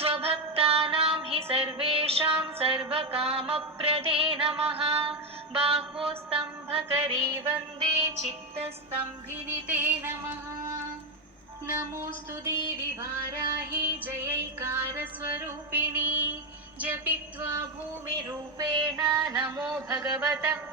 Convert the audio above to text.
स्वभक्तानां हि सर्वेषां सर्वकामप्रदे नमः। बाहोस्तम्भकरे वन्दे चित्तस्तम्भिनिते नमः। नमोऽस्तु देवि वाराहि जयैकारस्वरूपिणि जपित्वा भूमिरूपेण नमो भगवतः